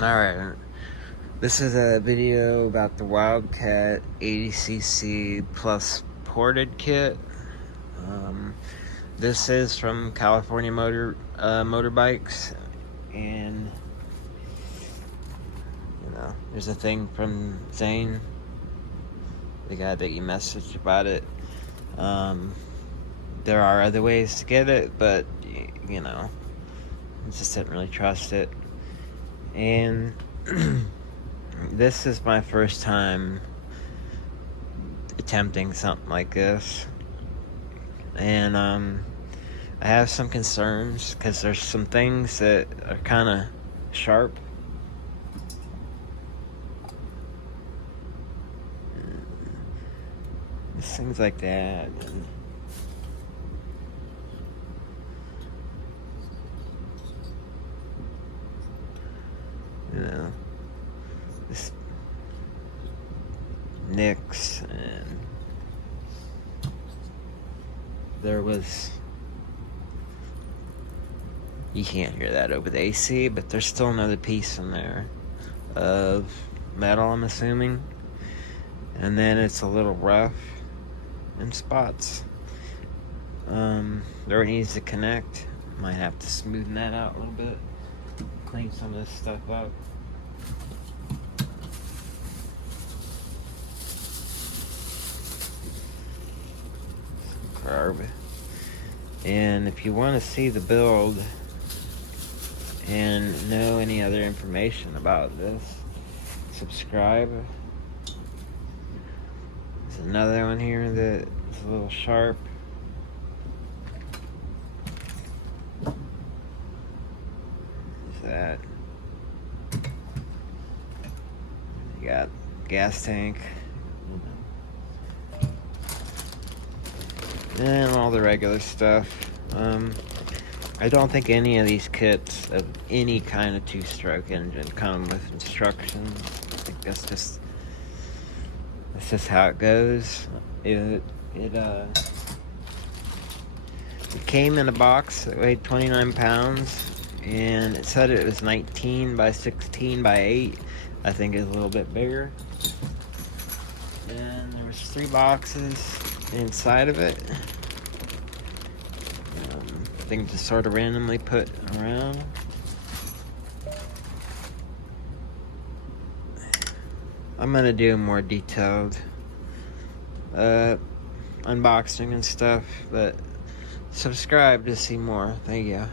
Alright, this is a video about the Wildcat 80cc plus ported kit. This is from California Motorbikes, and there's a thing from Zane, the guy that you messaged about it. There are other ways to get it, but I just didn't really trust it. And this is my first time attempting something like this, and I have some concerns because there's some things that are kind of sharp. Just things like that. And this nicks, and there was, you can't hear that over the AC, but there's still another piece in there of metal, I'm assuming, and then it's a little rough in spots. There it needs to connect. Might have to smoothen that out a little bit, clean some of this stuff up. And if you want to see the build and know any other information about this, subscribe. There's another one here that is a little sharp. There's that. You got gas tank. And all the regular stuff. I don't think any of these kits of any kind of two-stroke engine come with instructions. I think that's just how it goes. It came in a box that weighed 29 pounds, and it said it was 19 by 16 by 8. I think it's a little bit bigger. And there was 3 boxes inside of it. Things just sort of randomly put around. I'm gonna do a more detailed unboxing and stuff, but subscribe to see more. Thank you.